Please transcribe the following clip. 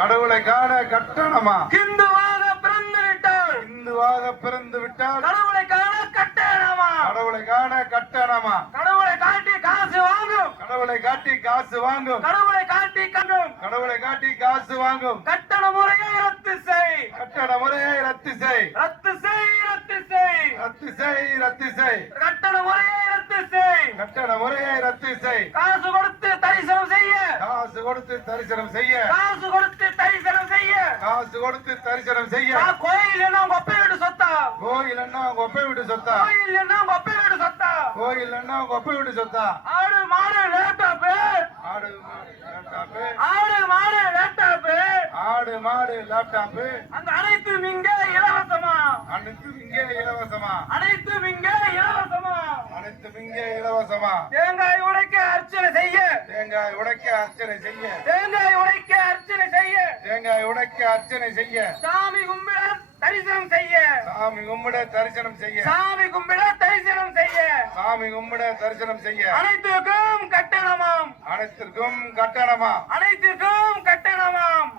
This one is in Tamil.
கடவுளை காண கட்டணமா? இந்துவாக பிறந்து விட்டால் கடவுளை காண கட்டணமா? கடவுளை காண கட்டணமா? கடவுளை காட்டி காசு வாங்கும். கடவுளை காட்டி காசு வாங்கும். கடவுளை காட்டி கண்டும் கடவுளை காட்டி காசு வாங்கும். கட்டண முறையை ரத்து செய். கட்டண முறையை ரத்து செய். ரத்து செய். ரத்து செய். ரத்து செய். ரத்து செய். கட்டண முறையை ரத்து செய். கட்டண முறையை ரத்து செய். காசு கொடுத்து தரிசனம் செய்ய. காசு கொடுத்து தரிசனம் செய்ய. காசு கொடுத்து தரிசனம் செய்ய. காசு கொடுத்து தரிசனம் செய்ய. கோயில் என்ன உங்க அப்பா வீடு சொத்தா? கோயில் என்ன உங்க ஒப்பை வீட்டு சொத்தா? கோயில் என்ன உங்க அப்பா வீடு சொத்தா? கோயில் என்ன உங்க ஒப்பை வீட்டு சொத்தா? ஆடு மாடு லேப்டாப். ஆடு லேப்டாப். ஆடு மாடு லேப்டாப். ஆடு மாடு லேப்டாப். அந்த அனைத்தும் இங்க இலவசமா? அனைத்தும் இங்கே இலவசமா? அனைத்தும் இங்க இலவசமா? அனைத்தும் இங்கே இலவசமா? தேங்காய் உடைக்க அர்ச்சனை செய்ய. தேங்காய் உடைக்க அர்ச்சனை செய்ய. தேங்காய் உடைக்க அர்ச்சனை செய்ய. தேங்காய் உடைக்க அர்ச்சனை செய்ய. சாமி கும்பிட தரிசனம் செய்ய. சாமி கும்பிட தரிசனம் செய்ய. சாமி கும்பிட தரிசனம் செய்ய. சாமி கும்பிட தரிசனம் செய்ய. அனைத்துக்கும் கட்டணமாம். அனைத்திற்கும் கட்டணமா? அனைத்திற்கும் கட்டணமாம்.